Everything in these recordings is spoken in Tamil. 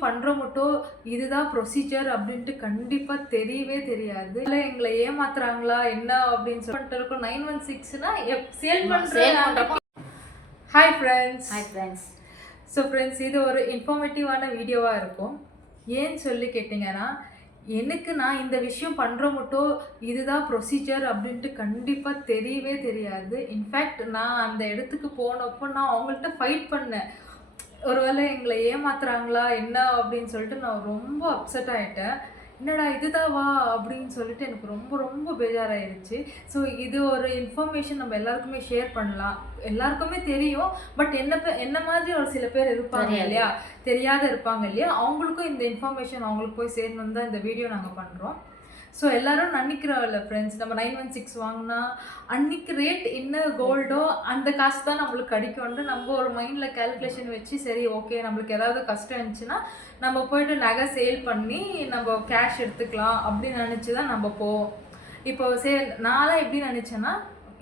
விஷயம் பண்ற மட்டும் இதுதான் ப்ரொசீஜர் அப்படின்ட்டு கண்டிப்பா தெரியவே தெரியாது. இல்ல எங்களை ஏமாத்துறாங்களா என்ன அப்படின்னு சொல்லிட்டு இருக்கோம். 916னா சேல் பண்றப்போ. Hi friends. ஸோ ஃப்ரெண்ட்ஸ், இது ஒரு இன்ஃபர்மேட்டிவான வீடியோவா இருக்கும். ஏன்னு சொல்லி கேட்டிங்கன்னா, நான் இந்த விஷயம் பண்ணுற மட்டும் இதுதான் ப்ரொசீஜர் அப்படின்ட்டு கண்டிப்பாக தெரியவே தெரியாது. இன்ஃபேக்ட் நான் அந்த இடத்துக்கு போனப்போ நான் அவங்கள்ட்ட ஃபைட் பண்ணேன். ஒருவேளை எங்களை ஏமாத்துறாங்களா என்ன அப்படின்னு சொல்லிட்டு நான் ரொம்ப அப்செட் ஆகிட்டேன். என்னடா இதுதாவா அப்படின்னு சொல்லிட்டு எனக்கு ரொம்ப ரொம்ப பேஜாராயிருச்சு. ஸோ இது ஒரு இன்ஃபர்மேஷன் நம்ம எல்லாருக்குமே ஷேர் பண்ணலாம். எல்லாருக்குமே தெரியும், பட் என்ன மாதிரி ஒரு சில பேர் இருப்பாங்க இல்லையா, தெரியாத இருப்பாங்க இல்லையா, அவங்களுக்கும் இந்த இன்ஃபர்மேஷன் அவங்களுக்கு போய் சேரணும்னு தான் இந்த வீடியோ நாங்கள் பண்ணுறோம். ஸோ எல்லோரும் நினைக்கிறோம் இல்லை ஃப்ரெண்ட்ஸ், நம்ம 916 வாங்கினா அன்றைக்கி ரேட் என்ன கோல்டோ அந்த காசு தான் நம்மளுக்கு கிடைக்கும்னு நம்ம ஒரு மைண்டில் கேல்குலேஷன் வச்சு, சரி ஓகே நம்மளுக்கு ஏதாவது கஷ்டம் இருந்துச்சுன்னா நம்ம போய்ட்டு நகை சேல் பண்ணி நம்ம கேஷ் எடுத்துக்கலாம் அப்படின்னு நினச்சி தான் நம்ம போவோம். இப்போ நான்லாம் எப்படி நினச்சேன்னா,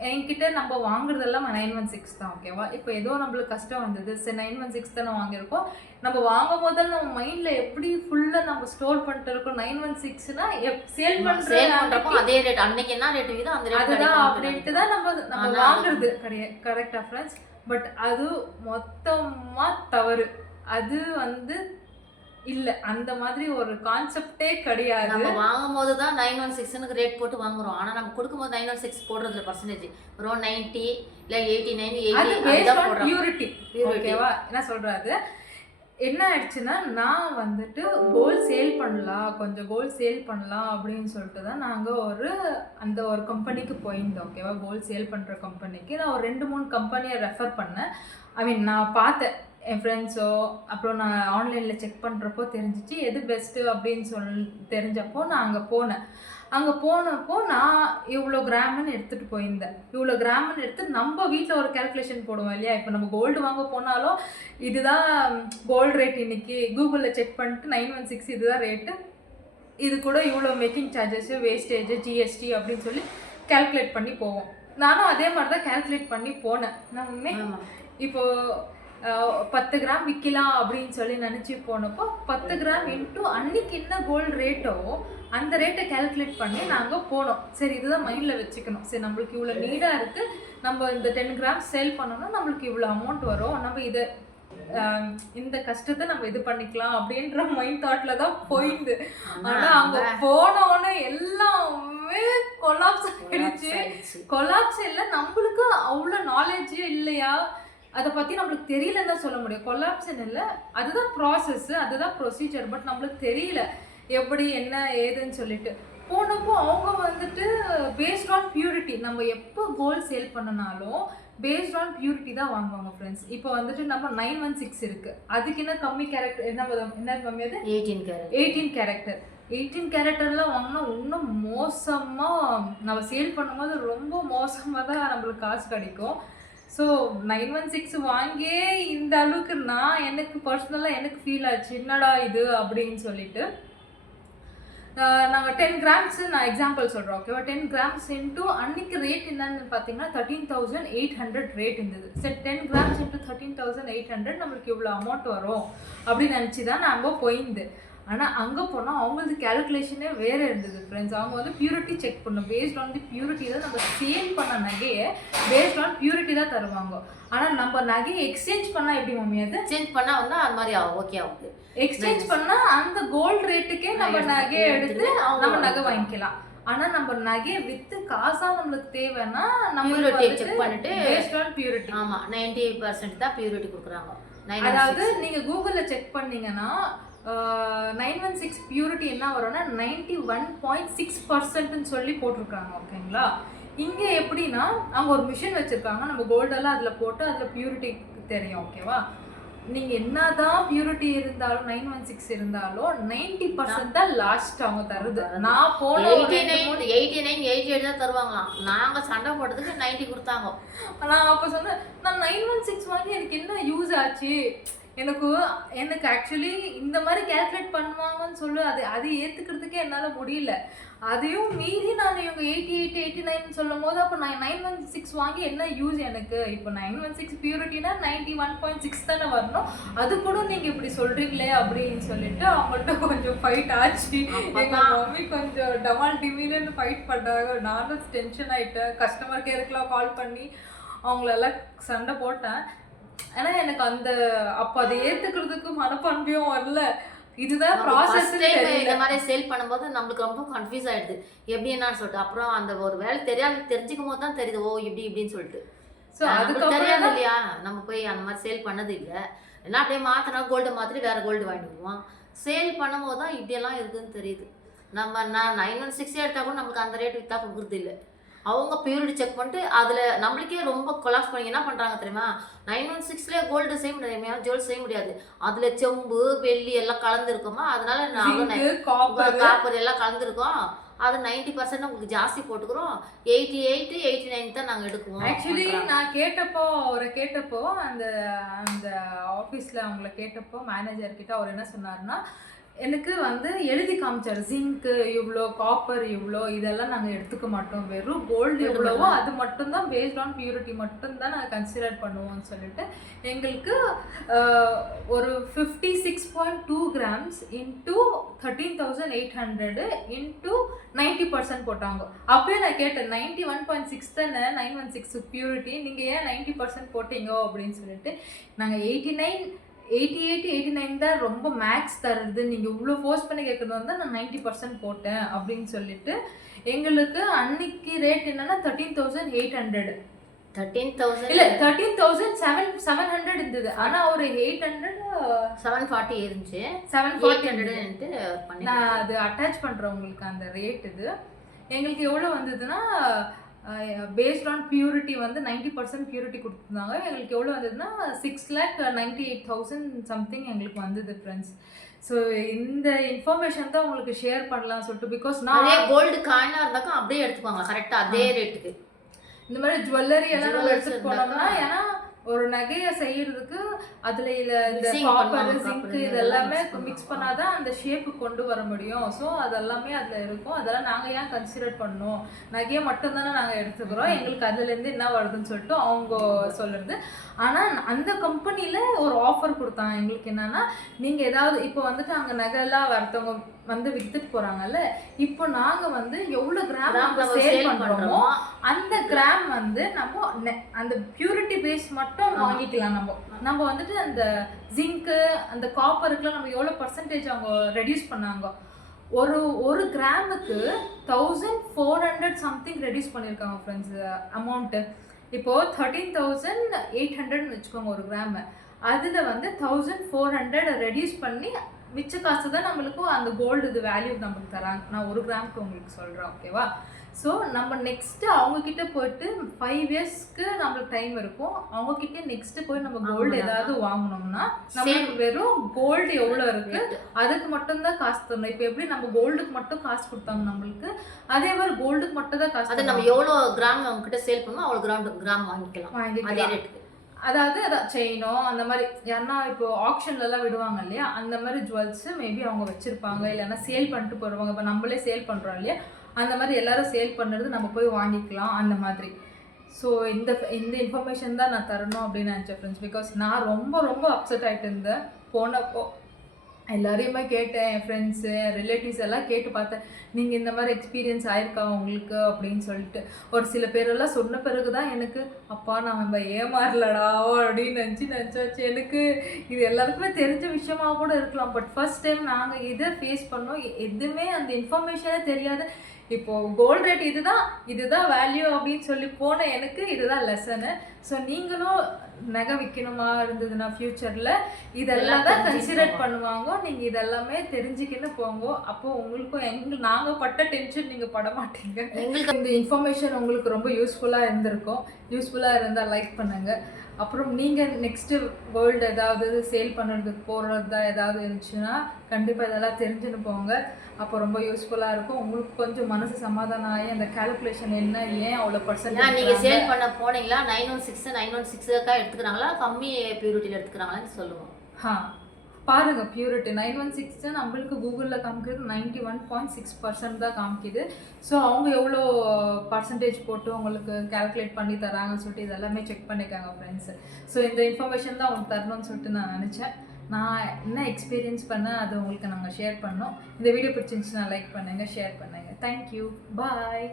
என்கிட்ட நம்ம வாங்குறதெல்லாம் 916 தான், ஓகேவா. இப்போ ஏதோ நம்மளுக்கு கஷ்டம் வந்தது, சரி 916 தானே வாங்கியிருக்கோம், நம்ம வாங்கும் போதெல்லாம் நம்ம மைண்டில் எப்படி ஃபுல்லாக நம்ம ஸ்டோர் பண்ணிட்டு இருக்கோம். 916னா சேல் பண்ணுறப்போ அதே ரேட், அன்னைக்கு என்ன ரேட் விதோ அந்த ரேட் அதுதான் அப்படின்ட்டு தான் நம்ம வாங்குறது கரெக்டாக ஃப்ரெண்ட்ஸ். பட் அது மொத்தமாக தவறு. அது இல்லை, அந்த மாதிரி ஒரு கான்செப்டே கிடையாது. நம்ம வாங்கும் போது தான் 916க்கு ரேட் போட்டு வாங்குறோம். ஆனால் நம்ம கொடுக்கும்போது 916 போடுறதுல பர்சன்டேஜ் ஒரு 90 இல்லை 89 80 பியூரிட்டி, ஓகேவா. என்ன சொல்றாரு, என்ன ஆயிடுச்சுன்னா, நான் கோல்ட் சேல் பண்ணலாம், கொஞ்சம் கோல்ட் சேல் பண்ணலாம் அப்படின்னு சொல்லிட்டு தான் நாங்கள் ஒரு கம்பெனிக்கு போயிருந்தோம், ஓகேவா. கோல்ட் சேல் பண்ணுற கம்பெனிக்கு நான் ஒரு 2-3 கம்பெனியை ரெஃபர் பண்ணேன். நான் பார்த்தேன், என் ஃப்ரெண்ட்ஸோ அப்புறம் நான் ஆன்லைனில் செக் பண்ணுறப்போ தெரிஞ்சிச்சு எது பெஸ்ட்டு அப்படின்னு தெரிஞ்சப்போ நான் அங்கே போனப்போ நான் இவ்வளோ கிராம்னு எடுத்துகிட்டு போயிருந்தேன். இவ்வளோ கிராம்னு எடுத்து நம்ம வீட்டில் ஒரு கேல்குலேஷன் போடுவோம் இல்லையா. இப்போ நம்ம கோல்டு வாங்க போனாலும் இதுதான் கோல்டு ரேட், இன்னைக்கு கூகுளில் செக் பண்ணிட்டு 916 இதுதான் ரேட்டு, இது கூட இவ்வளோ மேக்கிங் சார்ஜஸ்ஸு, வேஸ்டேஜ், ஜிஎஸ்டி அப்படின்னு சொல்லி கேல்குலேட் பண்ணி போவோம். நானும் அதே மாதிரி தான் கேல்குலேட் பண்ணி போனேன். நம்மமே இப்போது 10 கிராம் விற்கலாம் அப்படின்னு சொல்லி நினச்சி போனப்போ 10 கிராம் இன்ட்டு அன்னைக்கு என்ன கோல்டு ரேட்டோ அந்த ரேட்டை கேல்குலேட் பண்ணி நாங்கள் போனோம். சரி இதுதான் மைண்டில் வச்சுக்கணும். சரி நம்மளுக்கு இவ்வளோ நீடாக இருக்குது, நம்ம இந்த 10 கிராம் சேல் பண்ணோன்னா நம்மளுக்கு இவ்வளோ அமௌண்ட் வரும், நம்ம இதை இந்த கஷ்டத்தை நம்ம இது பண்ணிக்கலாம் அப்படின்ற மைண்ட் தாட்டில் தான் போயிருந்து. ஆனால் அங்கே போனோன்னு எல்லாமே கொலாப்ஸ் ஆகிடுச்சு. கொலாப்ஸ் இல்லை, நம்மளுக்கு அவ்வளோ நாலேஜே இல்லையா, அதை பற்றி நம்மளுக்கு தெரியலன்னு தான் சொல்ல முடியும். கொலாப்ஷன் இல்லை, அதுதான் ப்ராசஸ்ஸு, அதுதான் ப்ரொசீஜர், பட் நம்மளுக்கு தெரியல எப்படி என்ன ஏதுன்னு சொல்லிட்டு போனப்போ அவங்க பேஸ்ட் ஆன் பியூரிட்டி, நம்ம எப்போ கோல்ட் சேல் பண்ணனாலும் பேஸ்ட் ஆன் பியூரிட்டி தான் வாங்குவாங்க ஃப்ரெண்ட்ஸ். இப்போ நம்ம 916 இருக்குது, அதுக்கு என்ன கம்மி கேரக்டர், என்ன கம்மியாது 18 கேரக்டர். 18 கேரக்டர்லாம் வாங்கினா இன்னும் மோசமாக நம்ம சேல் பண்ணும்போது ரொம்ப மோசமாக தான் நம்மளுக்கு காசு கிடைக்கும். ஸோ 916 வாங்கியே இந்த அளவுக்கு எனக்கு பர்சனலாக எனக்கு ஃபீல் ஆச்சு, என்னடா இது அப்படின்னு சொல்லிட்டு. நாங்கள் 10 கிராம்ஸு நான் எக்ஸாம்பிள் சொல்கிறோம், ஓகேவா. 10 கிராம்ஸ் இன்ட்டு அன்றைக்கி ரேட் என்னன்னு பார்த்தீங்கன்னா 13,800 ரேட் இருந்தது. சரி 10 கிராம்ஸ் இன்ட்டு 13,800 நம்மளுக்கு இவ்வளோ அமௌண்ட் வரும் அப்படின்னு நினச்சி தான் நான் அங்கே போயிருந்து. ஆனால் அங்கே போனால் அவங்களது கேல்குலேஷனே வேறு இருந்தது ஃப்ரெண்ட்ஸ். அவங்க பியூரிட்டி செக் பண்ணணும், பேஸ்ட் ஆன் தி பியூரிட்டி தான் நம்ம சேல் பண்ண நகையை பேஸ்ட் ஆன் பியூரிட்டி தான் தருவாங்க. ஆனால் நம்ம நகையை எக்ஸ்சேஞ்ச் பண்ணால் எப்படி மம்மி, அது எக்ஸ்சேஞ்ச் பண்ணால் அது மாதிரி ஓகே ஆகுது. எக்ஸ்சேஞ்ச் பண்ணால் அந்த கோல்டு ரேட்டுக்கே நம்ம நகையை எடுத்து நம்ம நகை வாங்கிக்கலாம். ஆனால் நம்ம நகையை விற்று காசாக நம்மளுக்கு தேவைன்னா நம்ம செக் பண்ணிட்டு பேஸ்ட் ஆன் பியூரிட்டி. ஆமாம், 90% தான் பியூரிட்டி கொடுக்குறாங்க. அதாவது நீங்கள் கூகுளில் செக் பண்ணீங்கன்னா 916 பியூரிட்டி என்ன வரும்னா 91.6% சொல்லி போட்டிருக்காங்க, ஓகேங்களா. இங்கே எப்படின்னா அவங்க ஒரு மிஷின் வச்சுருக்காங்க, நம்ம கோல்டெல்லாம் அதில் போட்டு அதில் பியூரிட்டி தெரியும், ஓகேவா. நீங்கள் என்ன தான் பியூரிட்டி இருந்தாலும் 916 இருந்தாலும் 90% தான் லாஸ்ட் அவங்க தருது. நான் போன 89 தான் தருவாங்களாம். நாங்கள் சண்டை போட்டதுக்கு 90 கொடுத்தாங்க. நான் அப்போ சொன்னேன், நான் 916 வாங்கி எனக்கு என்ன யூஸ் ஆச்சு, எனக்கு எனக்கு ஆக்சுவலி இந்த மாதிரி கேல்குலேட் பண்ணுவாங்கன்னு சொல்லி அது ஏற்றுக்கிறதுக்கே என்னால் முடியல. அதையும் மீறி நான் இவங்க 88 89 சொல்லும் போது அப்போ நான் 916 வாங்கி என்ன யூஸ் எனக்கு? இப்போ 916 பியூரிட்டினா 91.6 தானே வரணும். அது கூட நீங்கள் இப்படி சொல்கிறீங்களே அப்படின்னு சொல்லிட்டு அவங்கள்ட்ட கொஞ்சம் ஃபைட் ஆச்சு. எங்கள் மம்மி கொஞ்சம் டமால் டிமின்னு ஃபைட் பண்ணாங்க. நானும் டென்ஷன் ஆகிட்டேன். கஸ்டமர் கேருக்குலாம் கால் பண்ணி அவங்களெல்லாம் சண்டை போட்டேன். ஏன்னா எனக்கு அப்போ அதை ஏற்றுக்கிறதுக்கு மனப்பண்பியும் வரல. இதுதான் ப்ராசஸ். இந்த மாதிரி சேல் பண்ணும்போது நம்மளுக்கு ரொம்ப கன்ஃபியூஸ் ஆயிடுது எப்படி என்னன்னு சொல்லிட்டு. அப்புறம் அந்த ஒரு வேலை தெரிஞ்சுக்கும் போது தான் தெரியுது ஓ இப்படி இப்படின்னு சொல்லிட்டு. ஸோ அதுக்கு தெரியாது இல்லையா, நம்ம போய் அந்த மாதிரி சேல் பண்ணது இல்லை. என்ன அப்படியே மாற்றினா கோல்டு மாற்றி வேற கோல்டு வாங்கிடுவோம். சேல் பண்ணும் போது தான் இப்படியெல்லாம் இருக்குதுன்னு தெரியுது. நான் 916 எடுத்தால் கூட நம்மளுக்கு அந்த ரேட் விற்றா கொடுக்குறது இல்லை. அவங்க பியூரிட்டி செக் பண்ணிட்டு அதில் நம்மளுக்கே ரொம்ப கொலாப்ஸ் பண்ணி என்ன பண்ணுறாங்க தெரியுமா, 916லேயே கோல்டு செய்ய முடியாது, ஜுவல் செய்ய முடியாது. அதில் செம்பு வெள்ளி எல்லாம் கலந்துருக்கோமா, அதனால நாங்கள் காப்பர் எல்லாம் கலந்துருக்கோம். அது 90% உங்களுக்கு ஜாஸ்தி போட்டுக்கிறோம். 88 89 தான் நாங்கள் எடுக்குவோம். ஆக்சுவலி நான் கேட்டப்போ அந்த அந்த ஆஃபீஸில் அவங்கள கேட்டப்போ மேனேஜர் கிட்ட அவர் என்ன சொன்னார்னா, எனக்கு எழுதி காமிச்சார். ஜிங்க்கு இவ்வளோ, காப்பர் இவ்வளோ, இதெல்லாம் நாங்கள் எடுத்துக்க மாட்டோம். வெறும் கோல்டு எவ்வளவோ அது மட்டும்தான், பேஸ்ட் ஆன் பியூரிட்டி மட்டும்தான் நாங்கள் கன்சிடர் பண்ணுவோம்னு சொல்லிட்டு எங்களுக்கு ஒரு 56.2 கிராம்ஸ் இன்ட்டு 13,800 இன்ட்டு 90% போட்டாங்க. அப்போயே நான் கேட்டேன் 91.6 தானே 916 பியூரிட்டி, நீங்கள் ஏன் 90% போட்டீங்க அப்படின்னு சொல்லிட்டு. நாங்கள் 88 89 தான் ரொம்ப மேக்ஸ் தருது, நீங்கள் இவ்வளோ ஃபோர்ஸ் பண்ணி கேட்குறது நான் 90% போட்டேன் அப்படின்னு சொல்லிட்டு. எங்களுக்கு அன்னைக்கு ரேட் என்னன்னா 13,800 இல்லை 13,700 இருந்தது. ஆனால் ஒரு 740 இருந்துச்சு. 740 நான் அது அட்டாச் பண்ணுறேன் உங்களுக்கு அந்த ரேட். இது எங்களுக்கு எவ்வளோ வந்ததுன்னா பேஸ்ட் ஆன் பியூரிட்டி 90% பியூரிட்டி கொடுத்துருந்தாங்க. எங்களுக்கு எவ்வளோ வந்ததுன்னா 6,98,000 சம்திங் எங்களுக்கு வந்தது ஃப்ரெண்ட்ஸ். ஸோ இந்த இன்ஃபர்மேஷன் தான் உங்களுக்கு ஷேர் பண்ணலாம் சொல்லிட்டு. பிகாஸ் நான் கோல்டு காயினாக இருந்தாக்கா அப்படியே எடுத்துப்பாங்க கரெக்டாக அதே ரேட்டுக்கு. இந்த மாதிரி ஜுவல்லரி எல்லாம் நம்ம எடுத்துட்டு போனோம்னா, ஏன்னா ஒரு நகையை செய்யறதுக்கு அதுல இந்த காப்பர் ஜிங்க் இதெல்லாமே மிக்ஸ் பண்ணாதான் அந்த ஷேப்பு கொண்டு வர முடியும். ஸோ அதெல்லாமே அதுல இருக்கும். அதெல்லாம் நாங்க ஏன் கன்சிடர் பண்ணோம், நகையை மட்டும் தானே நாங்க எடுத்துக்கிறோம், எங்களுக்கு அதுல இருந்து என்ன வருதுன்னு சொல்லிட்டு அவங்க சொல்றது. ஆனா அந்த கம்பெனில ஒரு ஆஃபர் கொடுத்தாங்க எங்களுக்கு. என்னன்னா, நீங்க ஏதாவது இப்போ அங்க நகைலாம் வரத்தவங்க வித்துட்டு போறாங்கல்ல, இப்போ நாங்க எவ்வளவு கிராம் நம்ம சேல் பண்றோமோ அந்த கிராம் நம்ம அந்த பியூரிட்டி பேஸ் மட்டும் வாங்கிக்கலாம். நம்ம அந்த ஜிங்க்கு அந்த காப்பருக்குலாம் நம்ம எவ்வளவு பர்சன்டேஜ் அவங்க ரெடியூஸ் பண்ணாங்க. ஒரு கிராமுக்கு 1400 சம்திங் ரெடியூஸ் பண்ணியிருக்காங்க ஃப்ரெண்ட்ஸ் அமௌண்ட்டு. இப்போ 13,800 வச்சுக்கோங்க ஒரு கிராம். அதில் 1,400 ரெடியூஸ் பண்ணி மிச்ச காசு தான் நம்மளுக்கும் அந்த கோல்டு இது வேல்யூ நம்மளுக்கு தராங்க. நான் ஒரு கிராமுக்கு உங்களுக்கு சொல்கிறேன், ஓகேவா? ஸோ நம்ம நெக்ஸ்ட்டு அவங்கக்கிட்ட போயிட்டு 5 இயர்ஸ்க்கு நம்மளுக்கு டைம் இருக்கும். அவங்கக்கிட்ட நெக்ஸ்ட்டு போய் நம்ம கோல்டு ஏதாவது வாங்கினோம்னா நம்மளுக்கு வெறும் கோல்டு எவ்வளோ இருக்குது அதுக்கு மட்டும்தான் காசு தரணும். இப்போ எப்படி நம்ம கோல்டுக்கு மட்டும் காசு கொடுத்தாங்க நம்மளுக்கு, அதே மாதிரி கோல்டுக்கு மட்டும் தான் காசு. அது நம்ம எவ்வளோ கிராம் அவங்ககிட்ட சேல் பண்ணோம் அவ்வளோ கிராம் வாங்கிக்கலாம். அதாவது செயினோ அந்த மாதிரி யாருன்னா இப்போ ஆக்ஷன்லலாம் விடுவாங்க இல்லையா, அந்த மாதிரி ஜுவல்ஸு மேபி அவங்க வச்சுருப்பாங்க. இல்லைன்னா சேல் பண்ணிட்டு போடுவாங்க. இப்போ நம்மளே சேல் பண்ணுறோம் இல்லையா, அந்த மாதிரி எல்லாரும் சேல் பண்ணுறது நம்ம போய் வாங்கிக்கலாம் அந்த மாதிரி. ஸோ இந்த இன்ஃபர்மேஷன் தான் நான் தரணும் அப்படின்னு நினச்சேன் ஃப்ரெண்ட்ஸ். பிகாஸ் நான் ரொம்ப ரொம்ப அப்செட் ஆகிட்டு இருந்தேன். போனப்போ எல்லாரையுமே கேட்டேன், என் ஃப்ரெண்ட்ஸு ரிலேட்டிவ்ஸ் எல்லாம் கேட்டு பார்த்தேன், நீங்கள் இந்த மாதிரி எக்ஸ்பீரியன்ஸ் ஆயிருக்கா உங்களுக்கு அப்படின்னு சொல்லிட்டு. ஒரு சில பேரெல்லாம் சொன்ன பிறகு தான் எனக்கு அப்பா நம்ம ஏமாறலடா அப்படின்னு நினச்சாச்சு. எனக்கு இது எல்லாருக்குமே தெரிஞ்ச விஷயமா கூட இருக்கலாம். பட் ஃபர்ஸ்ட் டைம் நாங்கள் இதை ஃபேஸ் பண்ணோம். எதுவுமே அந்த இன்ஃபர்மேஷனே தெரியாது. இப்போது கோல்டு ரேட் இதுதான் வேல்யூ அப்படின்னு சொல்லி போன எனக்கு இதுதான் லெசனு. ஸோ நீங்களும் நகை விற்கணுமா இருந்ததுன்னா ஃப்யூச்சரில் இதெல்லாம் தான் கன்சிடர் பண்ணுவாங்க. நீங்கள் இதெல்லாமே தெரிஞ்சுக்கின்னு போங்க. அப்போது உங்களுக்கும் நாங்கள் பட்ட டென்ஷன் நீங்கள் பட மாட்டீங்க. எங்களுக்கு இந்த இன்ஃபர்மேஷன் உங்களுக்கு ரொம்ப யூஸ்ஃபுல்லாக இருந்திருக்கும். யூஸ்ஃபுல்லாக இருந்தால் லைக் பண்ணுங்கள். அப்புறம் நீங்கள் நெக்ஸ்ட்டு வேர்ல்டு ஏதாவது சேல் பண்ணுறதுக்கு போகிறதா ஏதாவது இருந்துச்சுன்னா கண்டிப்பாக இதெல்லாம் தெரிஞ்சுன்னு போங்க. அப்போ ரொம்ப யூஸ்ஃபுல்லாக இருக்கும். உங்களுக்கு கொஞ்சம் மனசு சமாதானம் ஆகி அந்த கால்குலேஷன் என்ன, ஏன் அவ்வளோ பர்சன்ட் நீங்கள் சேல் பண்ண போனீங்களா 916 916க்காக எடுத்துக்கிறாங்களா கம்மி பியூரிட்டியில் எடுத்துக்கிறாங்களான்னு சொல்லுவோம். பாருங்க பியூரிட்டி 916 நம்மளுக்கு கூகுளில் காமிக்கிறது 91.6% தான் காமிக்குது. ஸோ அவங்க எவ்வளோ பர்சன்டேஜ் போட்டு உங்களுக்கு கால்குலேட் பண்ணி தராங்கன்னு சொல்லிட்டு இதெல்லாமே செக் பண்ணிக்காங்க ஃப்ரெண்ட்ஸு. ஸோ இந்த இன்ஃபர்மேஷன் தான் உங்களுக்கு தரணும்னு சொல்லிட்டு நான் நினச்சேன். நான் என்ன எக்ஸ்பீரியன்ஸ் பண்ணேன் அது உங்களுக்கு நாங்கள் ஷேர் பண்ணோம். இந்த வீடியோ பிடிச்சிருந்துச்சுன்னா லைக் பண்ணுங்கள், ஷேர் பண்ணுங்கள். தேங்க்யூ, பாய்.